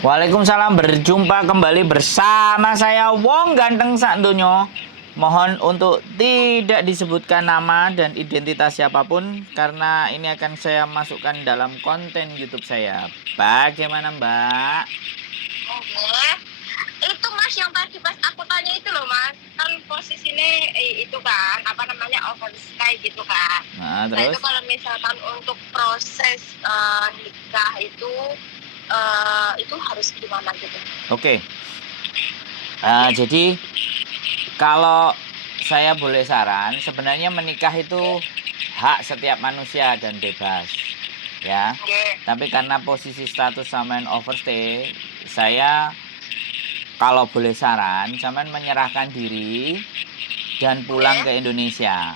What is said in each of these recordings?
Waalaikumsalam, berjumpa kembali bersama saya Wong Ganteng Sakdonyo. Mohon untuk tidak disebutkan nama dan identitas siapapun karena ini akan saya masukkan dalam konten YouTube saya. Bagaimana, Mbak? Oke. Itu Mas yang tadi pas aku tanya itu loh Mas, kan posisinya itu kan apa namanya overstay gitu kan. Nah, Nah itu terus? kalau misalkan untuk proses nikah itu harus gimana gitu? Oke. Jadi kalau saya boleh saran, sebenarnya menikah itu hak setiap manusia dan bebas, ya. Oke. Tapi karena posisi status sampean overstay, saya kalau boleh saran, sampean menyerahkan diri dan pulang ke Indonesia.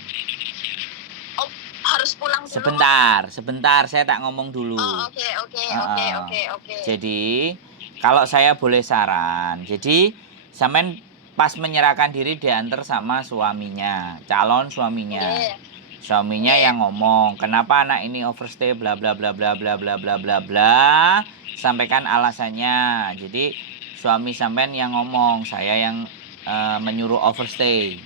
Oh, harus pulang dulu Mas? Sebentar, saya tak ngomong Oh, dulu. oke oke oke Heeh. oke oke. Jadi, kalau saya boleh saran, jadi sampean pas menyerahkan diri diantar sama suaminya, calon suaminya. Oke. Suaminya Oke. yang ngomong, kenapa anak ini overstay bla bla bla bla bla bla bla bla bla. Sampaikan alasannya. Jadi suami sampean yang ngomong, saya yang menyuruh overstay.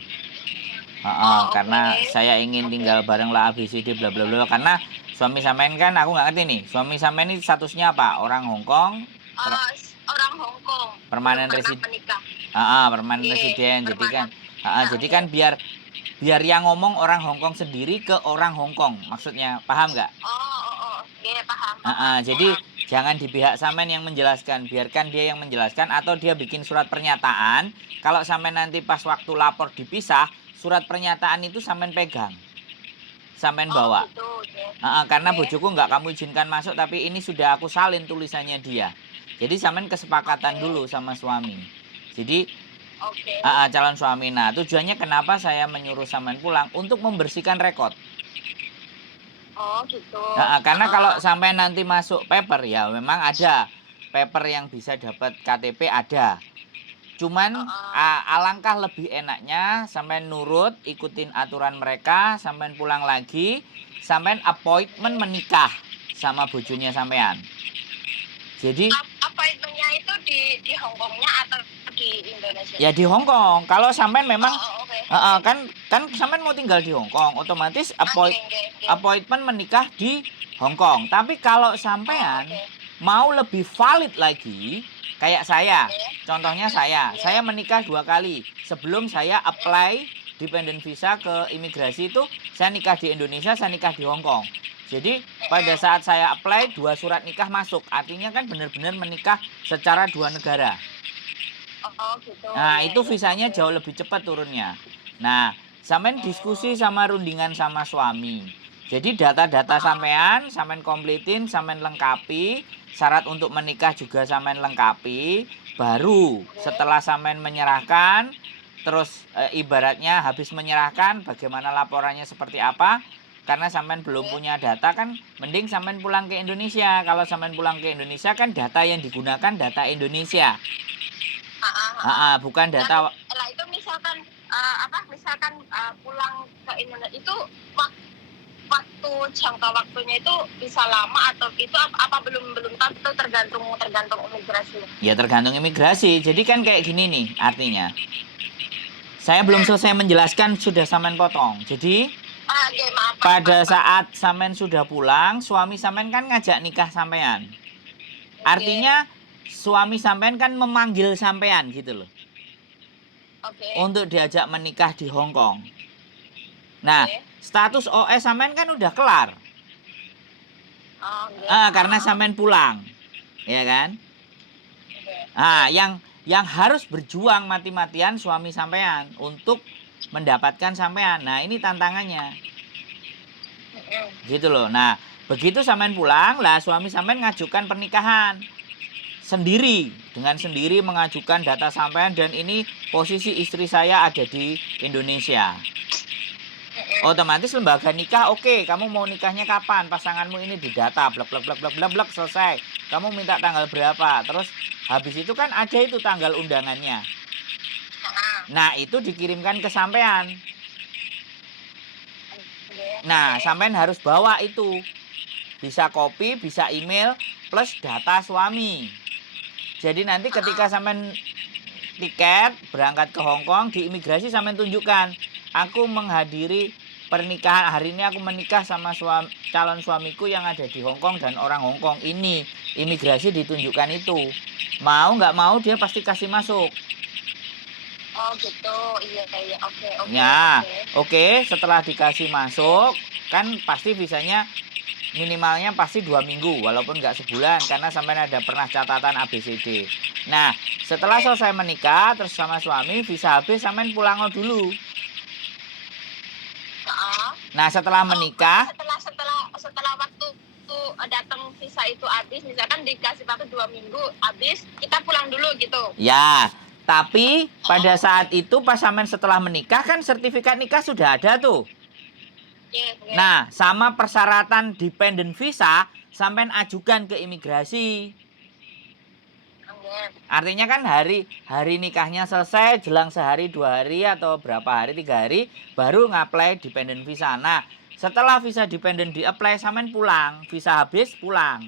Oh, oke. Karena saya ingin Oke. tinggal bareng lah ABCD bla bla bla. Karena suami sampean kan aku nggak ngerti nih. Suami sampean ini statusnya apa? Orang Hong Kong, Orang Hong Kong, belum permanen pernah residen. menikah. Permanen Iya, residen. permanen. Jadi Oke. kan biar biar yang ngomong orang Hong Kong sendiri ke orang Hong Kong. Maksudnya paham nggak? Oh, oh, oh. Oke, paham, paham, Jadi paham. jangan di pihak sampean yang menjelaskan, biarkan dia yang menjelaskan atau dia bikin surat pernyataan. Kalau sampean nanti pas waktu lapor dipisah, surat pernyataan itu sampean pegang, sampean Oh, bawa. gitu. Oke. Karena Oke. bojoku nggak kamu izinkan masuk, tapi ini sudah aku salin tulisannya dia. Jadi sampean kesepakatan Oke. dulu sama suami. Jadi Oke. calon suami. Nah, tujuannya kenapa saya menyuruh sampean pulang untuk membersihkan rekod. Oh, gitu. Karena kalau sampai nanti masuk paper ya memang ada paper yang bisa dapat KTP ada. Cuman alangkah lebih enaknya sampai nurut ikutin aturan mereka, sampai pulang lagi, sampai appointment menikah sama bojonya sampean. Jadi Apa itunya itu di Hong Kongnya atau di Indonesia? ya di Hong Kong. Kalau sampean memang Oh, oke, oke. kan sampean mau tinggal di Hong Kong, otomatis Oke, oke, oke. appointment menikah di Hong Kong. Tapi kalau Oh, sampean oke. mau lebih valid lagi, kayak saya, Oke. contohnya Oke. saya menikah 2 kali. Sebelum saya apply dependent visa ke imigrasi itu, saya nikah di Indonesia, saya nikah di Hong Kong. Jadi pada saat saya apply 2 surat nikah masuk, artinya kan benar-benar menikah secara 2 negara. Oh, gitu. Nah, Iya, itu iya. visanya Oke. jauh lebih cepat turunnya. Nah, sampean diskusi sama rundingan sama suami. Jadi data-data sampean, sampean kompletin, sampean lengkapi, syarat untuk menikah juga sampean lengkapi, baru setelah sampean menyerahkan, terus ibaratnya habis menyerahkan bagaimana laporannya seperti apa? Karena sampean belum punya data kan, mending sampean pulang ke Indonesia. Kalau sampean pulang ke Indonesia kan data yang digunakan data Indonesia. Bukan Lah, data. lah itu misalkan misalkan pulang ke Indonesia itu waktu jangka waktunya itu bisa lama atau itu apa belum belum tahu itu tergantung tergantung imigrasi. Ya tergantung imigrasi. Jadi kan kayak gini nih artinya. Saya belum selesai menjelaskan sudah sampean potong. Jadi Oke, maaf, maaf, pada maaf, maaf. saat sampean sudah pulang, suami sampean kan ngajak nikah sampean. Oke, Artinya suami sampean kan memanggil sampean gitu loh. oke, Untuk diajak menikah di Hong Kong. Nah, oke. status OS sampean kan udah kelar. Oh, oke. Karena sampean pulang. Ya kan? Oke. Yang harus berjuang mati-matian suami sampean untuk mendapatkan sampean. Nah, ini tantangannya. Gitu loh. Nah, begitu sampean pulang, lah suami sampean ngajukan pernikahan sendiri, dengan sendiri mengajukan data sampean dan ini posisi istri saya ada di Indonesia. Otomatis lembaga nikah oke, kamu mau nikahnya kapan? Pasanganmu ini didata, blek blek blek blek blek blek selesai. Kamu minta tanggal berapa? Terus habis itu kan ada itu tanggal undangannya. Nah, itu dikirimkan ke sampean. Nah, sampean harus bawa itu. Bisa kopi, bisa email, plus data suami. Jadi nanti ketika sampean tiket berangkat ke Hong Kong, di imigrasi sampean tunjukkan, aku menghadiri pernikahan, hari ini aku menikah sama calon suamiku yang ada di Hong Kong dan orang Hong Kong ini. Imigrasi ditunjukkan itu. Mau nggak mau dia pasti kasih masuk. Oh gitu, iya, oke. Ya, oke. Setelah dikasih masuk, kan pasti visanya minimalnya pasti 2 minggu, walaupun nggak sebulan, karena sampai ada pernah catatan ABCD. Nah, setelah selesai menikah, terus sama suami, visa habis, sampai pulang dulu. Nah, setelah menikah, setelah waktu datang visa itu habis, misalkan dikasih waktu 2 minggu habis, kita pulang dulu gitu. ya. Tapi pada saat itu pas sampean setelah menikah kan sertifikat nikah sudah ada tuh. Nah, sama persyaratan dependent visa sampean ajukan ke imigrasi. Artinya kan hari nikahnya selesai, jelang sehari, 2 hari, atau berapa hari, 3 hari, baru ngapply dependent visa. Nah, setelah visa dependent di-apply, sampean pulang. Visa habis, pulang.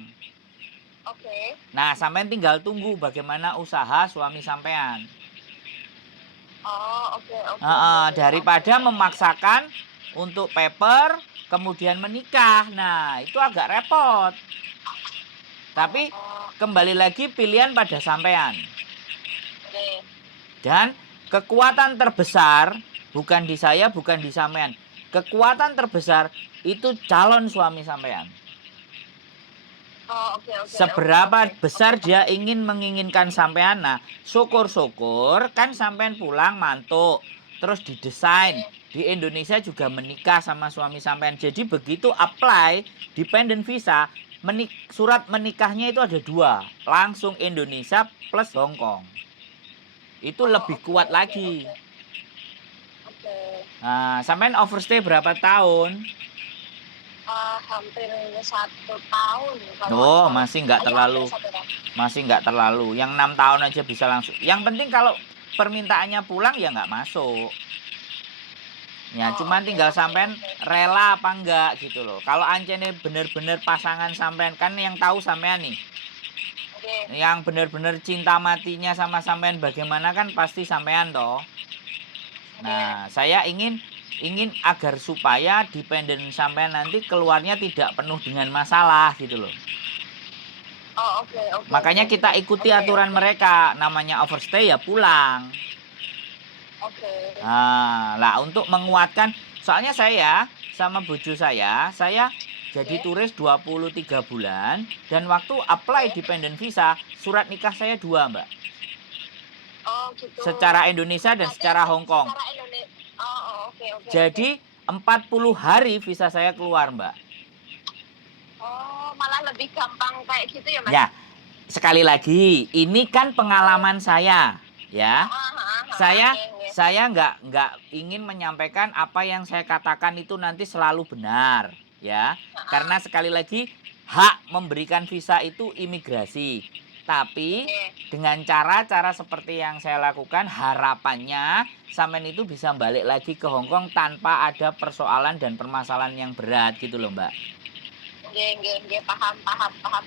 Oke. Nah, sampean tinggal tunggu bagaimana usaha suami sampean. Oh, oke. Daripada memaksakan untuk paper, kemudian menikah. Nah, itu agak repot. Tapi kembali lagi pilihan pada sampean. Dan kekuatan terbesar bukan di saya, bukan di sampean. Kekuatan terbesar itu calon suami sampean. Seberapa besar dia menginginkan sampean. Nah, syukur-syukur kan sampean pulang mantuk, terus didesain di Indonesia juga menikah sama suami sampean. Jadi begitu apply dependent visa, surat menikahnya itu ada 2, langsung Indonesia plus Hong Kong. Itu lebih kuat lagi. Nah, sampean overstay berapa tahun? Hampir 1 tahun. Oh, masih nggak terlalu. Yang 6 tahun aja bisa langsung. Yang penting kalau permintaannya pulang ya nggak masuk. Ya, cuman tinggal sampean rela apa enggak gitu loh. Kalau ancene bener-bener pasangan sampean, kan yang tahu sampean nih. Yang bener-bener cinta matinya sama sampean bagaimana kan pasti sampean toh. Nah, saya ingin agar supaya dependen sampean nanti keluarnya tidak penuh dengan masalah gitu loh. Makanya kita ikuti aturan mereka, namanya overstay ya pulang. Nah, lah untuk menguatkan, soalnya saya sama bojo saya jadi turis 23 bulan dan waktu apply dependent visa, surat nikah saya 2, Mbak. Gitu. Secara Indonesia dan secara Hong Kong. Jadi 40 hari visa saya keluar, Mbak. Malah lebih gampang kayak gitu ya, Mas? Ya, sekali lagi, ini kan pengalaman saya, ya. Saya nggak ingin menyampaikan apa yang saya katakan itu nanti selalu benar, ya. Karena sekali lagi, hak memberikan visa itu imigrasi. Tapi dengan cara-cara seperti yang saya lakukan, harapannya sampean itu bisa balik lagi ke Hong Kong tanpa ada persoalan dan permasalahan yang berat gitu loh, Mbak. Paham,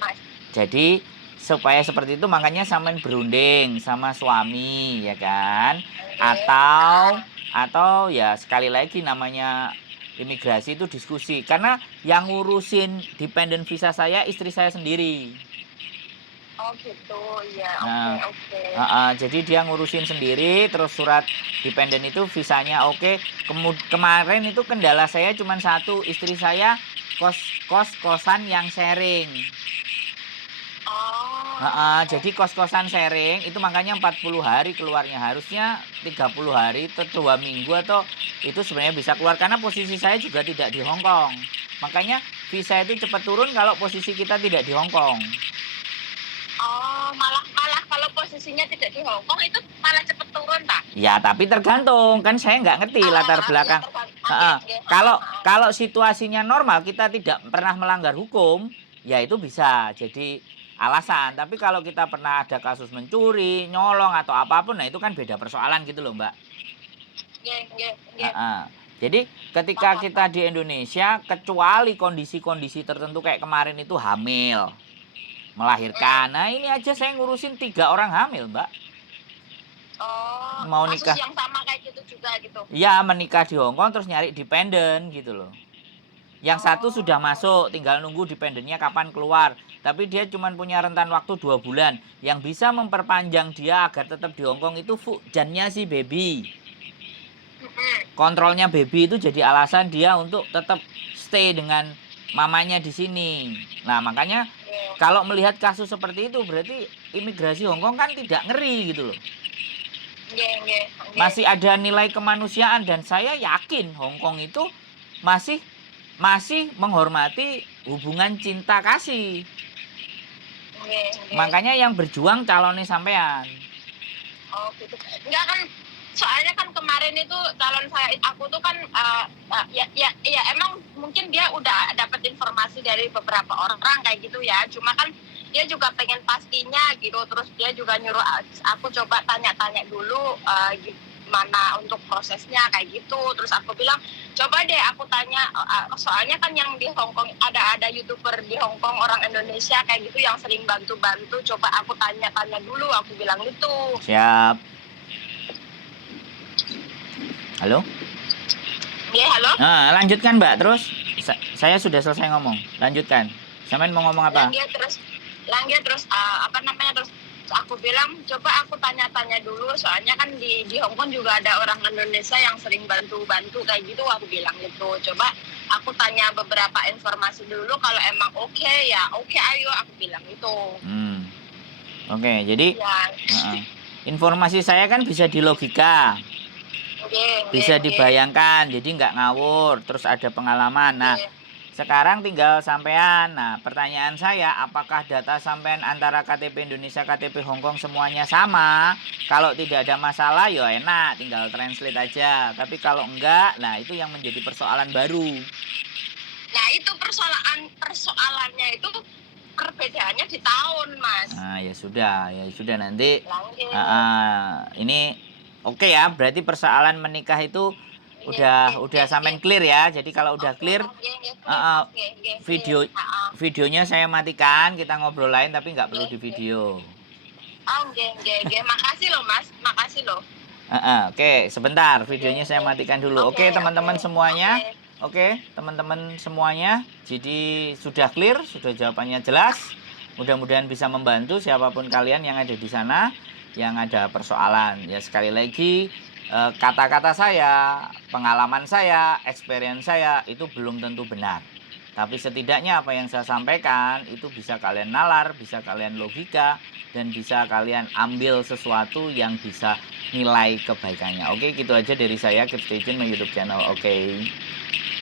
Mas. Jadi supaya seperti itu makanya sampean berunding sama suami, ya kan? Atau ya sekali lagi namanya imigrasi itu diskusi. Karena yang ngurusin dependent visa saya istri saya sendiri. Gitu, iya. Oke. Jadi dia ngurusin sendiri, terus surat dependen itu visanya oke. Kemarin itu kendala saya cuma satu, istri saya kos-kosan yang sharing. Jadi kos-kosan sharing itu makanya 40 hari keluarnya, harusnya 30 hari atau 2 minggu atau itu sebenarnya bisa keluar karena posisi saya juga tidak di Hong Kong. Makanya visa itu cepat turun kalau posisi kita tidak di Hong Kong. Malah kalau posisinya tidak di Hong Kong itu malah cepat turun, Pak? Ya, tapi tergantung. Kan saya nggak ngerti latar belakang. Kalau situasinya normal, kita tidak pernah melanggar hukum, ya itu bisa jadi alasan. Tapi kalau kita pernah ada kasus mencuri, nyolong, atau apapun, nah itu kan beda persoalan gitu loh, Mbak. Jadi ketika kita di Indonesia, kecuali kondisi-kondisi tertentu kayak kemarin itu hamil. melahirkan. Nah ini aja saya ngurusin 3 orang hamil, Mbak. Oh, Mau kasus nikah. yang sama kayak gitu juga gitu. Ya menikah di Hong Kong terus nyari dependen gitu loh. Yang satu sudah masuk, tinggal nunggu dependennya kapan keluar. Tapi dia cuma punya rentan waktu 2 bulan. Yang bisa memperpanjang dia agar tetap di Hong Kong itu fujannya si baby. Kontrolnya baby itu jadi alasan dia untuk tetap stay dengan mamanya di sini. Nah makanya kalau melihat kasus seperti itu berarti imigrasi Hong Kong kan tidak ngeri gitu loh. Masih ada nilai kemanusiaan dan saya yakin Hong Kong itu masih menghormati hubungan cinta kasih. Makanya yang berjuang calonnya sampean. Oh gitu. Enggak kan, soalnya kan kemarin itu calon aku tuh kan ya emang mungkin dia udah dapat informasi dari beberapa orang kayak gitu ya. Cuma kan dia juga pengen pastinya gitu. Terus dia juga nyuruh aku coba tanya-tanya dulu gimana untuk prosesnya kayak gitu. Terus aku bilang coba deh aku tanya, soalnya kan yang di Hong Kong ada YouTuber di Hong Kong orang Indonesia kayak gitu yang sering bantu-bantu, coba aku tanya-tanya dulu, aku bilang gitu. Siap. Halo? Ya, halo. Nah, lanjutkan Mbak terus. Saya sudah selesai ngomong. Lanjutkan. Sampean mau ngomong apa? Lanjut terus apa namanya, terus aku bilang coba aku tanya-tanya dulu, soalnya kan di Hong Kong juga ada orang Indonesia yang sering bantu-bantu kayak gitu, aku bilang gitu. Coba aku tanya beberapa informasi dulu, kalau emang oke ya oke ayo, aku bilang gitu. Oke, jadi ya. Informasi saya kan bisa dilogika. Bisa dibayangkan, jadi nggak ngawur, terus ada pengalaman. Nah, sekarang tinggal sampean. Nah, pertanyaan saya, apakah data sampean antara KTP Indonesia, KTP Hong Kong semuanya sama? Kalau tidak ada masalah, ya enak, tinggal translate aja. Tapi kalau enggak, nah itu yang menjadi persoalan baru. Nah, itu persoalannya itu perbedaannya di tahun, Mas. Nah, ya sudah nanti. Ini oke ya, berarti persoalan menikah itu udah sampean clear ya. Jadi kalau udah clear, videonya saya matikan, kita ngobrol lain tapi nggak perlu di video. Makasih loh Mas, makasih loh. Oke, sebentar, videonya saya matikan dulu. Oke, teman-teman semuanya. Oke, teman-teman semuanya. Jadi sudah clear, sudah jawabannya jelas. Mudah-mudahan bisa membantu siapapun kalian yang ada di sana yang ada persoalan. Ya sekali lagi, kata-kata saya, pengalaman saya, experience saya itu belum tentu benar. Tapi setidaknya apa yang saya sampaikan itu bisa kalian nalar, bisa kalian logika, dan bisa kalian ambil sesuatu yang bisa nilai kebaikannya. Oke, gitu aja dari saya. Keep stay tune my YouTube channel. Oke.